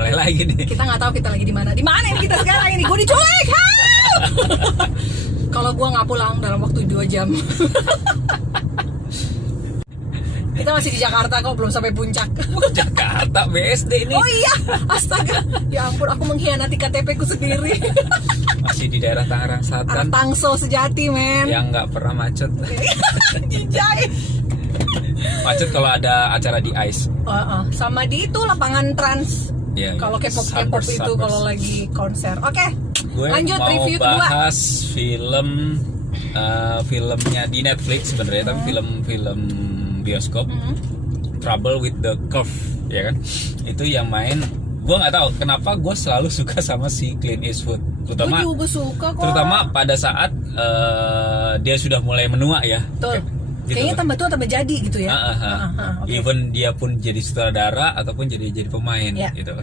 mulai lagi nih. Kita nggak tahu kita lagi di mana. Di mana ini kita sekarang ini? Gue diculik. Kalau gue nggak pulang dalam waktu 2 jam. Kita masih di Jakarta kok, belum sampai puncak. Jakarta BSD ini. Oh iya, astaga. Ya ampun, aku mengkhianati KTP ku sendiri. Masih di daerah Tangerang Arah Selatan. Tangsel sejati, men. Yang nggak pernah macet. Jijai. Macet kalau ada acara di ICE. Sama di itu lapangan Trans. Iya, Kalau iya. K-pop itu Sunburst. kalau lagi konser. Oke. Gue Lanjut mau review kedua. bahas filmnya di Netflix sebenarnya, tapi film bioskop. Trouble with the Curve, ya kan? Itu yang main. Gue nggak tahu kenapa gue selalu suka sama si Clint Eastwood, terutama Gue juga suka kok. terutama pada saat dia sudah mulai menua ya. Tuh. Gitu. Kayaknya tambah tua tambah jadi gitu ya. Okay. Even dia pun jadi sutradara ataupun jadi pemain, Yeah. gitu.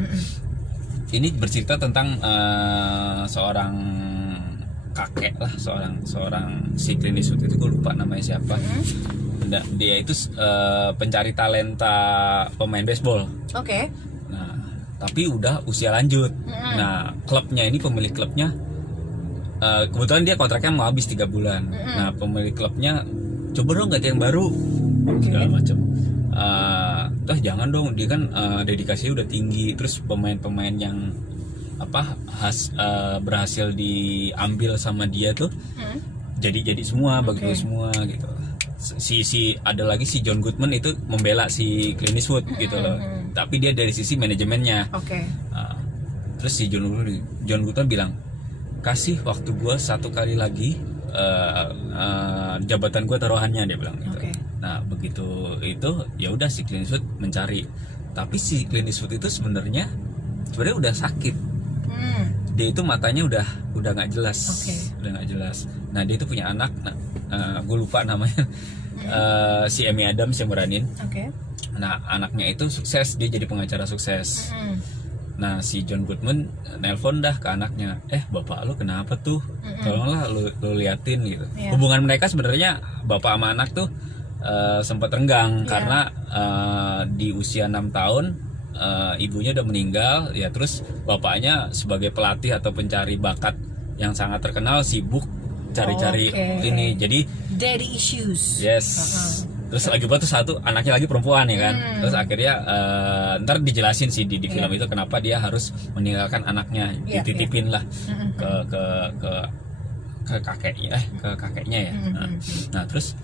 Ini bercerita tentang seorang kakek lah, seorang si Clint Eastwood itu, gue lupa namanya siapa. Dia itu pencari talenta pemain baseball. Oke. Nah, tapi udah usia lanjut. Nah, klubnya ini, pemilik klubnya, kebetulan dia kontraknya mau habis 3 bulan. Nah, pemilik klubnya, coba dong ganti yang baru, segala macam. Jangan dong, dia kan dedikasinya udah tinggi. Terus pemain-pemain yang berhasil diambil sama dia tuh jadi semua, bagus semua gitu. Si ada lagi si John Goodman itu membela si Clint Eastwood gitu loh. Tapi dia dari sisi manajemennya. Oke. Terus si John Goodman bilang, kasih waktu gue 1 kali lagi, jabatan gue taruhannya, dia bilang gitu. Okay. Nah begitu itu ya udah si Clint Eastwood mencari. Tapi si Clint Eastwood itu sebenarnya udah sakit. Dia itu matanya udah nggak jelas. Udah nggak jelas. Nah dia itu punya anak. Gue lupa namanya. Si Amy Adams yang beranin. Nah anaknya itu sukses, dia jadi pengacara sukses. Nah si John Goodman nelpon dah ke anaknya, bapak lu kenapa tuh, tolonglah lu liatin gitu. Hubungan mereka sebenarnya bapak sama anak tuh sempat renggang karena di usia 6 tahun ibunya udah meninggal ya. Terus bapaknya sebagai pelatih atau pencari bakat yang sangat terkenal sibuk cari-cari ini, jadi daddy issues. Yes. Terus lagi buat tuh anaknya lagi perempuan ya kan. Terus akhirnya ntar dijelasin sih di film itu kenapa dia harus meninggalkan anaknya, dititipin lah ke kakeknya ya. Nah terus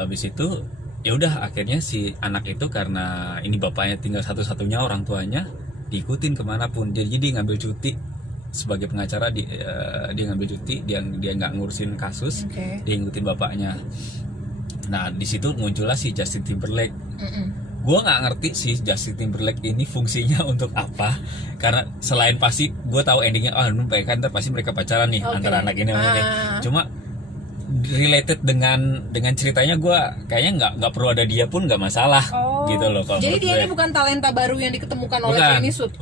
habis itu ya udah akhirnya si anak itu, karena ini bapaknya tinggal satu-satunya, orang tuanya diikutin kemanapun. Jadi dia ngambil cuti sebagai pengacara, dia ngambil cuti, dia nggak ngurusin kasus, dia ngikutin bapaknya. Nah di situ muncullah si Justin Timberlake. Gue nggak ngerti sih Justin Timberlake ini fungsinya untuk apa, karena selain pasti gue tahu endingnya, ntar pasti mereka pacaran nih antara anak ini. Cuma related dengan ceritanya, gue kayaknya nggak perlu ada dia pun nggak masalah gitu loh. Jadi dia ini bukan talenta baru yang diketemukan oleh Clint Eastwood.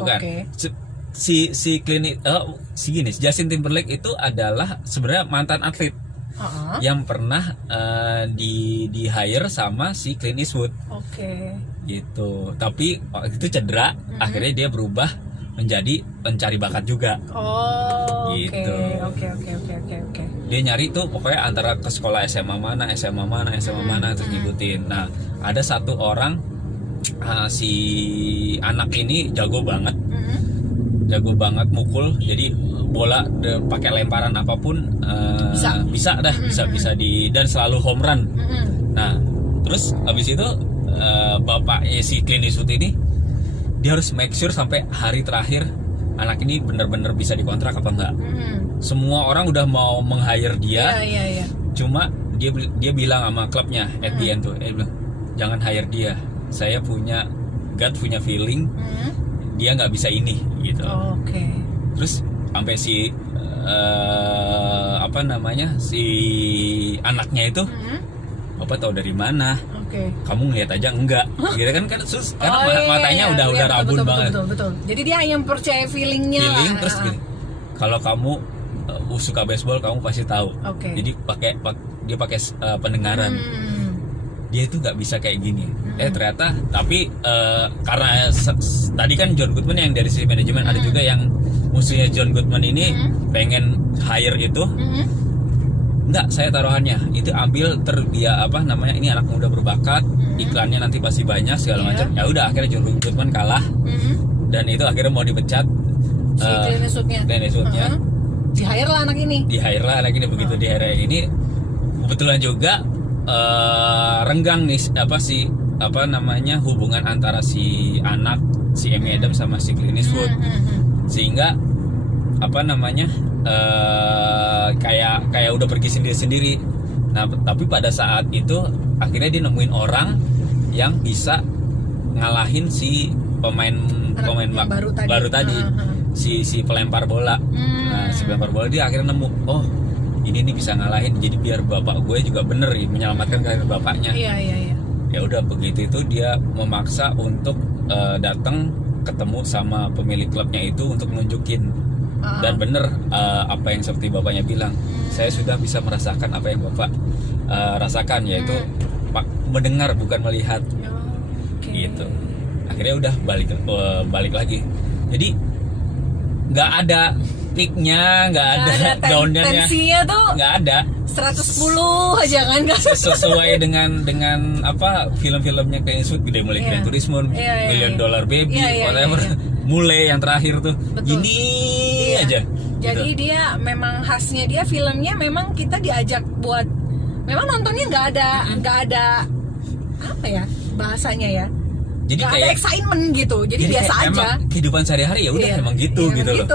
Justin Timberlake itu adalah sebenarnya mantan atlet yang pernah di hire sama si Clint Eastwood. Gitu. Tapi waktu itu cedera, akhirnya dia berubah menjadi pencari bakat juga. Gitu. Oke. Dia nyari tuh pokoknya antara ke sekolah SMA mana terus ngikutin. Nah, ada satu orang, si anak ini jago banget mukul. Jadi bola pakai lemparan apapun bisa dan selalu home run. Nah, terus habis itu bapaknya si Clint Eastwood ini, dia harus make sure sampai hari terakhir anak ini benar-benar bisa dikontrak apa enggak. Semua orang udah mau meng-hire dia. Cuma dia bilang sama klubnya at the end tuh, bilang, jangan hire dia. Saya punya feeling dia nggak bisa ini gitu. Terus sampai si si anaknya itu, Bapak tahu dari mana? Kamu ngeliat aja enggak? Gitu kan karena matanya udah rabun banget. Betul. Jadi dia hanya percaya feelingnya. Terus gini, kalau kamu suka baseball kamu pasti tahu. Jadi dia pakai pendengaran. dia itu nggak bisa kayak gini. Ternyata tapi karena tadi kan John Goodman yang dari sisi manajemen, ada juga yang musuhnya John Goodman ini pengen hire itu. Enggak, saya taruhannya itu ambil dia apa namanya, ini anak muda berbakat, iklannya nanti pasti banyak segala macam. Ya udah, akhirnya John Goodman kalah. Dan itu akhirnya mau dipecat si Clint Eastwoodnya. Di-hire lah anak ini. Begitu di-hire ini kebetulan juga renggang nih hubungan antara si anak si Amy Adams sama si Clint Eastwood. Sehingga kayak udah pergi sendiri. Nah, tapi pada saat itu akhirnya dia nemuin orang yang bisa ngalahin si pemain baru tadi. Si pelempar bola. Nah, si pelempar bola dia akhirnya nemu, oh ini bisa ngalahin, jadi biar bapak gue juga bener ya, menyelamatkan karir bapaknya. Iya. Ya udah, begitu itu dia memaksa untuk datang ketemu sama pemilik klubnya itu untuk nunjukin. Dan bener apa yang seperti bapaknya bilang, saya sudah bisa merasakan apa yang bapak rasakan, yaitu mendengar bukan melihat. Gitu. Akhirnya udah balik lagi. Jadi nggak ada peaknya, nggak ada downnya, tensinya tuh nggak ada. 110 aja kan. Sesuai dengan apa film-filmnya kayak Gede mulai Gran Turismo, Million Dollar Baby, whatever. Mulai yang terakhir tuh gini aja. Jadi gitu. dia memang khasnya dia filmnya memang kita diajak buat memang nontonnya nggak ada apa ya bahasanya ya. Jadi gak kayak ada excitement gitu, jadi biasa aja. Kehidupan sehari-hari ya udah emang gitu gitu loh.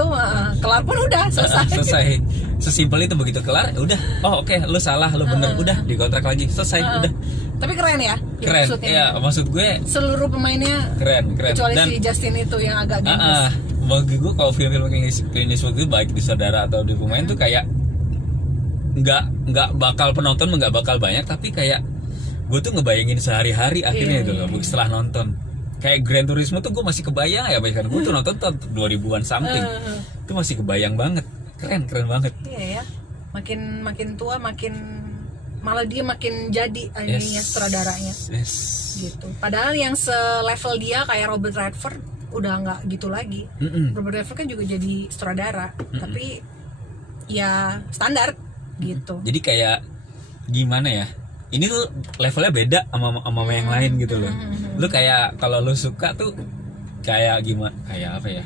Kelar pun udah selesai. Sesimpel itu, begitu kelar udah. Oh oke, lu salah, lu bener, udah dikontrak lagi, selesai udah. Tapi keren ya. Keren. Iya, maksud gue seluruh pemainnya keren. Kecuali Dan si Justin itu yang agak gemes. Bagi gue kalau film-film Clint Eastwood itu baik di saudara atau di pemain tuh kayak nggak bakal penonton nggak bakal banyak, tapi kayak gue tuh ngebayangin sehari-hari akhirnya itu loh. Setelah nonton kayak Gran Turismo tuh gue masih kebayang ya, bahkan gue tuh nonton tahun 2000-an something itu masih kebayang banget. Keren banget. Iya ya, makin tua malah dia makin jadi ininya sutradaranya. Gitu. Padahal yang selevel dia kayak Robert Redford udah nggak gitu lagi. Robert Redford kan juga jadi sutradara, tapi ya standar gitu. Jadi kayak gimana ya? Ini tuh levelnya beda sama yang lain gitu loh. Lu kayak kalau lu suka tuh kayak gimana? Kayak apa ya?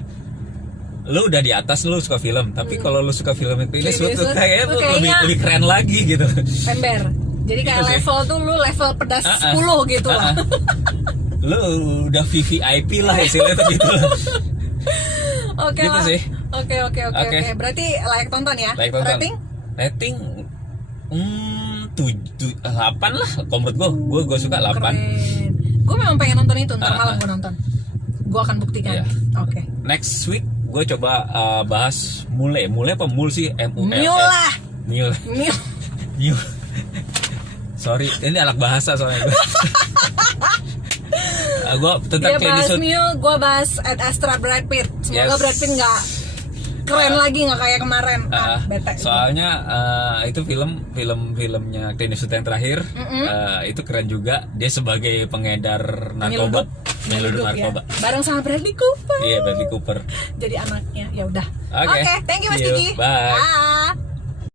Lu udah di atas, lu suka film, tapi kalau lu suka film ini tuh kayaknya tuh lebih keren lagi gitu. Ember. Jadi kayak gitu level tuh lu level pedas 10 gitu lah. Lu udah VVIP lah istilahnya tuh gitu. Oke gitu lah. Sih. Oke. Berarti layak tonton ya? Layak tonton. Rating 8 lah. Kalau menurut gue suka 8. Gue memang pengen nonton itu, ntar malam gue nonton. Gue akan buktikan. Oke. Next week gue coba bahas Mule apa Mul sih? Mule lah. Mule. Sorry, ini anak bahasa soalnya gue. Gue tentang dia bahas Mule, gue bahas Ad Astra Brad Pitt. Semoga Brad Pitt nggak keren lagi, nggak kayak kemarin. Bete. Soalnya itu filmnya Clint Eastwood yang terakhir, itu keren juga. Dia sebagai pengedar narkoba, narkoba. Ya. Bareng sama Bradley Cooper. Iya, Bradley Cooper. Jadi anaknya. Ya udah. Oke, Thank you Mas Gigi. Bye. Bye.